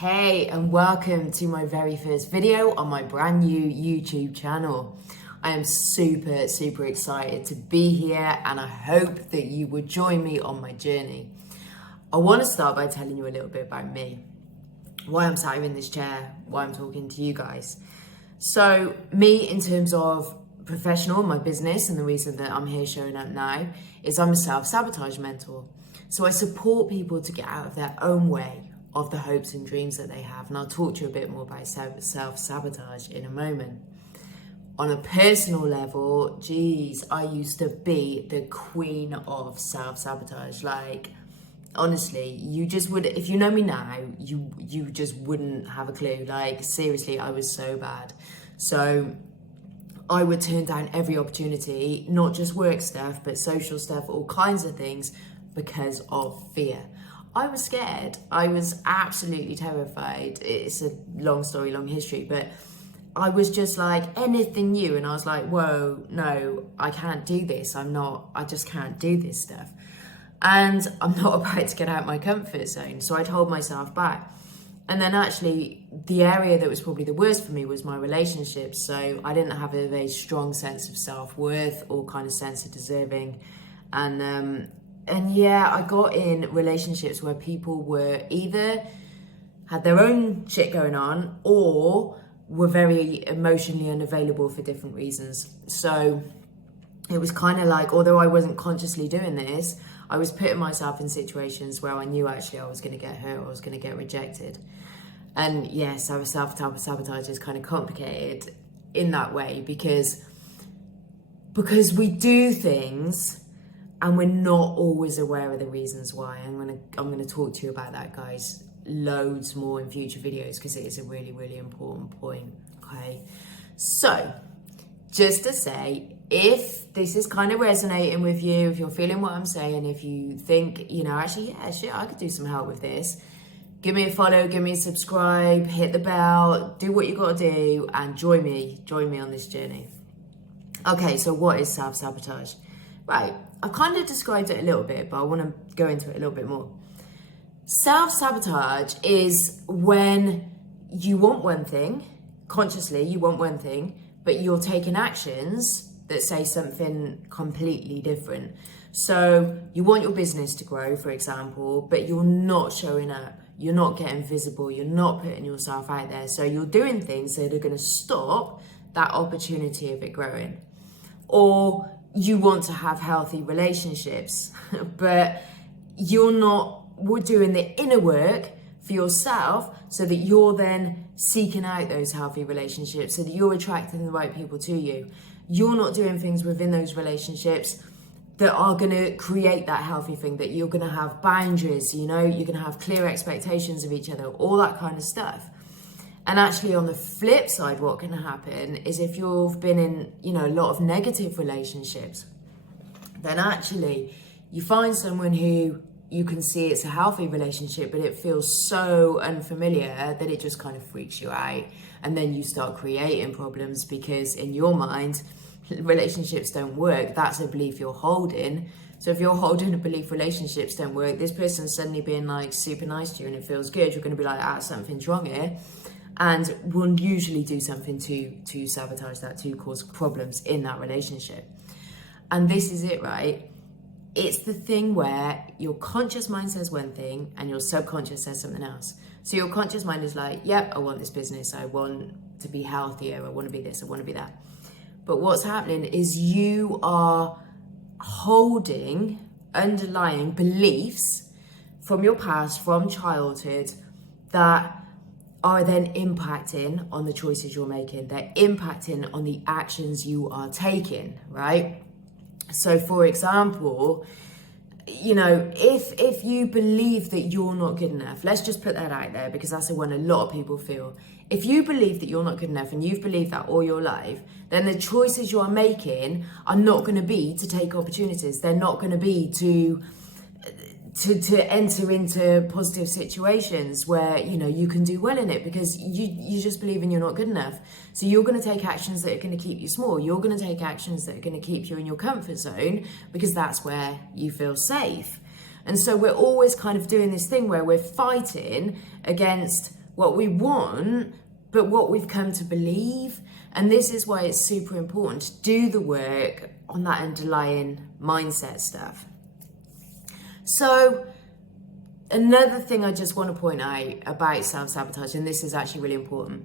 Hey, and welcome to my very first video on my brand new YouTube channel. I am super excited to be here, and I hope that you would join me on my journey. I want to start by telling you a little bit about me, why I'm sat here in this chair, why I'm talking to you guys. So me, in terms of professional, my business, and the reason that I'm here showing up now is I'm a self-sabotage mentor. So I support people to get out of their own way of the hopes and dreams that they have. And I'll talk to you a bit more about self-sabotage in a moment. On a personal level, geez, I used to be the queen of self-sabotage. Like, honestly, you just would, if you know me now, you just wouldn't have a clue. Like, seriously, I was so bad. So I would turn down every opportunity, not just work stuff, but social stuff, all kinds of things, because of fear. I was scared. I was absolutely terrified. It's a long story, long history, but I was just like, anything new, and I was like, whoa, no, I can't do this. I just can't do this stuff. And I'm not about to get out my comfort zone. So I'd hold myself back. And then actually the area that was probably the worst for me was my relationships. So I didn't have a very strong sense of self-worth or kind of sense of deserving. And yeah, I got in relationships where people were either had their own shit going on or were very emotionally unavailable for different reasons. So it was kind of like, although I wasn't consciously doing this, I was putting myself in situations where I knew actually I was going to get hurt or I was going to get rejected. And yes, self-sabotage is kind of complicated in that way because we do things and we're not always aware of the reasons why. I'm gonna talk to you about that, guys, loads more in future videos because it is a really important point. Okay, so just to say, if this is kind of resonating with you, if you're feeling what I'm saying, if you think, you know, actually, yeah, shit, I could do some help with this, give me a follow, give me a subscribe, hit the bell, do what you got to do, and join me on this journey. Okay, so what is self-sabotage? Right, I've kind of described it a little bit, but I want to go into it a little bit more. Self-sabotage is when you want one thing, consciously you want one thing, but you're taking actions that say something completely different. So you want your business to grow, for example, but you're not showing up. You're not getting visible. You're not putting yourself out there. So you're doing things that are going to stop that opportunity of it growing. Or you want to have healthy relationships, but you're not doing the inner work for yourself so that you're then seeking out those healthy relationships, so that you're attracting the right people to you. You're not doing things within those relationships that are going to create that healthy thing, that you're going to have boundaries, you know, you're going to have clear expectations of each other, all that kind of stuff. And actually on the flip side, what can happen is if you've been in, you know, a lot of negative relationships, then actually you find someone who you can see it's a healthy relationship, but it feels so unfamiliar that it just kind of freaks you out. And then you start creating problems because in your mind, relationships don't work. That's a belief you're holding. So if you're holding a belief relationships don't work, this person's suddenly being like super nice to you and it feels good, you're going to be like, something's wrong here. And we'll usually do something to sabotage that, to cause problems in that relationship. And this is it, right? It's the thing where your conscious mind says one thing and your subconscious says something else. So your conscious mind is like, yep, I want this business. I want to be healthier. I want to be this. I want to be that. But what's happening is you are holding underlying beliefs from your past, from childhood, that are then impacting on the choices you're making. They're impacting on the actions you are taking, right? So for example, you know, if you believe that you're not good enough, let's just put that out there because that's the one a lot of people feel. If you believe that you're not good enough and you've believed that all your life, then the choices you are making are not going to be to take opportunities. They're not going to be to enter into positive situations where, you know, you can do well in it because you just believe in you're not good enough. So you're going to take actions that are going to keep you small. You're going to take actions that are going to keep you in your comfort zone because that's where you feel safe. And so we're always kind of doing this thing where we're fighting against what we want, but what we've come to believe. And this is why it's super important to do the work on that underlying mindset stuff. So another thing I just want to point out about self-sabotage, and this is actually really important.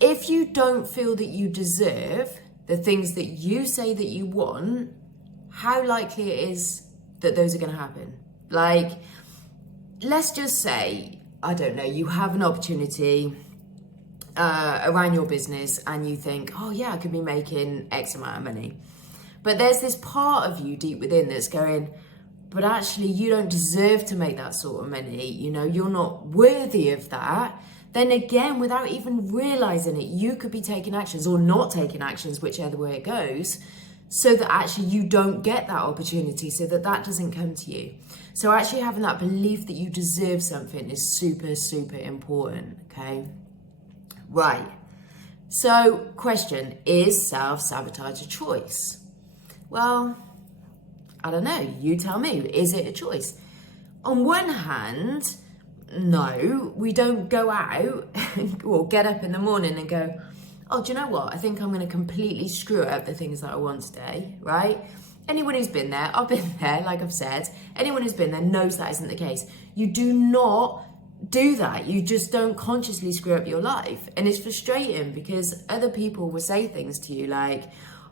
If you don't feel that you deserve the things that you say that you want, how likely it is that those are going to happen? Like, let's just say, I don't know, you have an opportunity around your business and you think, oh yeah, I could be making X amount of money. But there's this part of you deep within that's going, but actually you don't deserve to make that sort of money. You know, you're not worthy of that. Then again, without even realizing it, you could be taking actions or not taking actions, whichever way it goes, so that actually you don't get that opportunity, so that that doesn't come to you. So actually having that belief that you deserve something is super, super important, okay? Right. So question, is self-sabotage a choice? Well, I don't know, you tell me, is it a choice? On one hand, no, we don't go out or get up in the morning and go, oh, do you know what? I think I'm going to completely screw up the things that I want today, right? Anyone who's been there, I've been there, like I've said, anyone who's been there knows that isn't the case. You do not do that. You just don't consciously screw up your life. And it's frustrating because other people will say things to you like,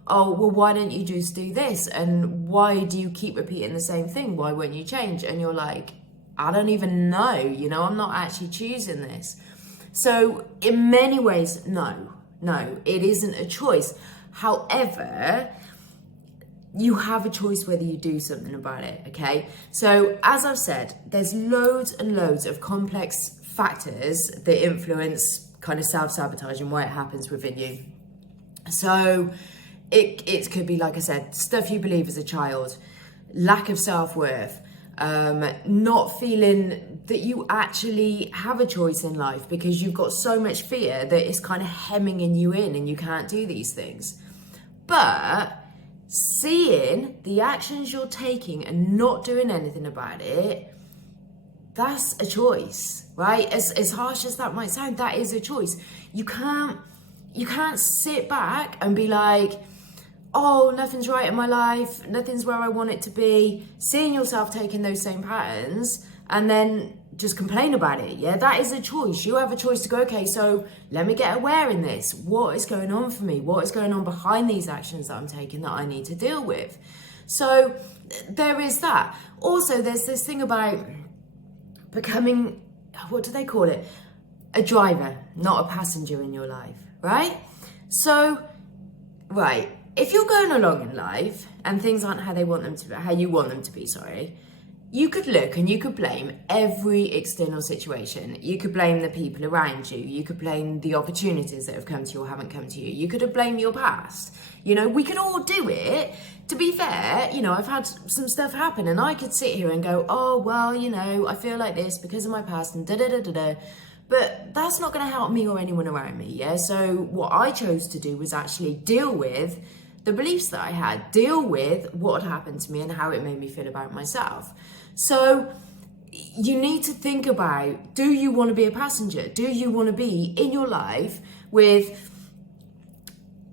oh, well, why don't you just do this? And why do you keep repeating the same thing? Why won't you change? And you're like, I don't even know, you know, I'm not actually choosing this. So in many ways, no, it isn't a choice. However, you have a choice whether you do something about it, okay? So as I've said, there's loads and loads of complex factors that influence kind of self-sabotage and why it happens within you. So it could be, like I said, stuff you believe as a child, lack of self-worth, not feeling that you actually have a choice in life because you've got so much fear that it's kind of hemming you in and you can't do these things. But seeing the actions you're taking and not doing anything about it, that's a choice, right? As harsh as that might sound, that is a choice. You can't sit back and be like, oh, nothing's right in my life, nothing's where I want it to be, seeing yourself taking those same patterns and then just complain about it. Yeah, that is a choice. You have a choice to go, okay, so let me get aware in this. What is going on for me? What is going on behind these actions that I'm taking that I need to deal with? So there is that. Also, there's this thing about becoming, what do they call it? A driver, not a passenger in your life, right? So, right. If you're going along in life and things aren't how you want them to be, you could look and you could blame every external situation. You could blame the people around you. You could blame the opportunities that have come to you or haven't come to you. You could have blamed your past. You know, we could all do it. To be fair, you know, I've had some stuff happen and I could sit here and go, oh, well, you know, I feel like this because of my past and da-da-da-da-da. But that's not going to help me or anyone around me, yeah? So what I chose to do was actually deal with the beliefs that I had, deal with what had happened to me and how it made me feel about myself. So you need to think about, do you want to be a passenger? Do you want to be in your life with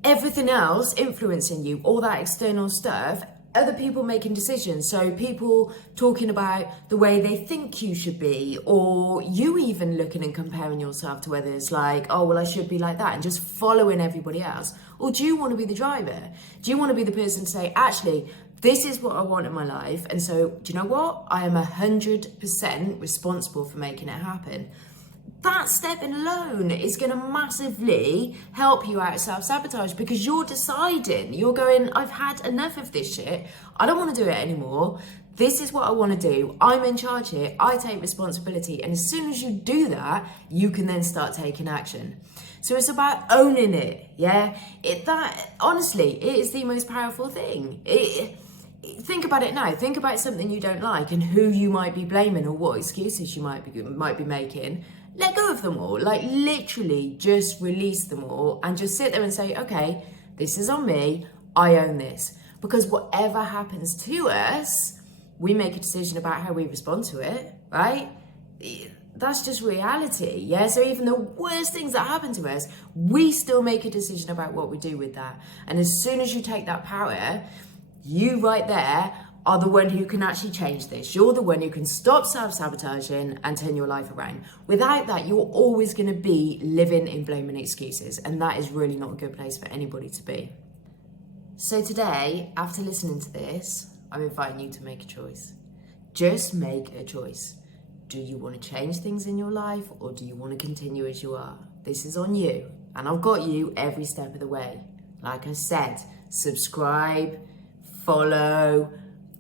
everything else influencing you, all that external stuff, other people making decisions, so people talking about the way they think you should be, or you even looking and comparing yourself to others like, oh, well, I should be like that, and just following everybody else? Or do you want to be the driver? Do you want to be the person to say, actually, this is what I want in my life, and so, do you know what? I am 100% responsible for making it happen. That step alone is going to massively help you out of self-sabotage because you're deciding, you're going, I've had enough of this shit. I don't want to do it anymore. This is what I want to do. I'm in charge here. I take responsibility. And as soon as you do that, you can then start taking action. So it's about owning it. Yeah. Honestly, it is the most powerful thing. Think about it now. Think about something you don't like and who you might be blaming or what excuses you might be making. Let go of them all, like literally just release them all and just sit there and say, okay, this is on me, I own this. Because whatever happens to us, we make a decision about how we respond to it, right? that's just reality, yeah? So even the worst things that happen to us, we still make a decision about what we do with that. And as soon as you take that power, you right there are the one who can actually change this. You're the one who can stop self-sabotaging and turn your life around. Without that, you're always going to be living in blaming excuses, and that is really not a good place for anybody to be. So today, after listening to this, I'm inviting you to make a choice. Just make a choice. Do you want to change things in your life, or do you want to continue as you are? This is on you, and I've got you every step of the way. Like I said, subscribe, follow,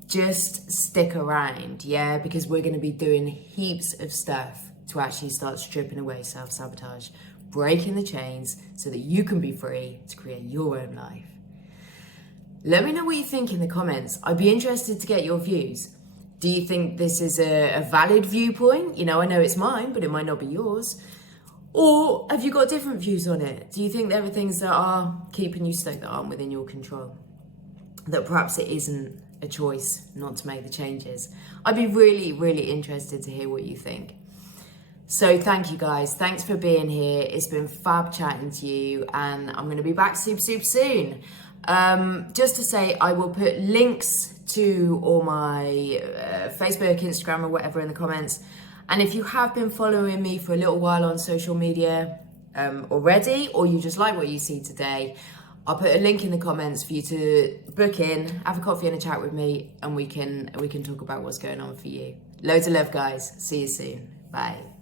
just stick around, yeah? Because we're going to be doing heaps of stuff to actually start stripping away self-sabotage, breaking the chains so that you can be free to create your own life. Let me know what you think in the comments. I'd be interested to get your views. Do you think this is a valid viewpoint? You know, I know it's mine, but it might not be yours. Or have you got different views on it? Do you think there are things that are keeping you stuck that aren't within your control? That perhaps it isn't a choice not to make the changes? I'd be really, really interested to hear what you think. So thank you guys. Thanks for being here. It's been fab chatting to you, and I'm going to be back super soon. Just to say, I will put links to all my Facebook, Instagram, or whatever in the comments. And if you have been following me for a little while on social media already, or you just like what you see today, I'll put a link in the comments for you to book in, have a coffee and a chat with me, and we can talk about what's going on for you. Loads of love, guys. See you soon. Bye.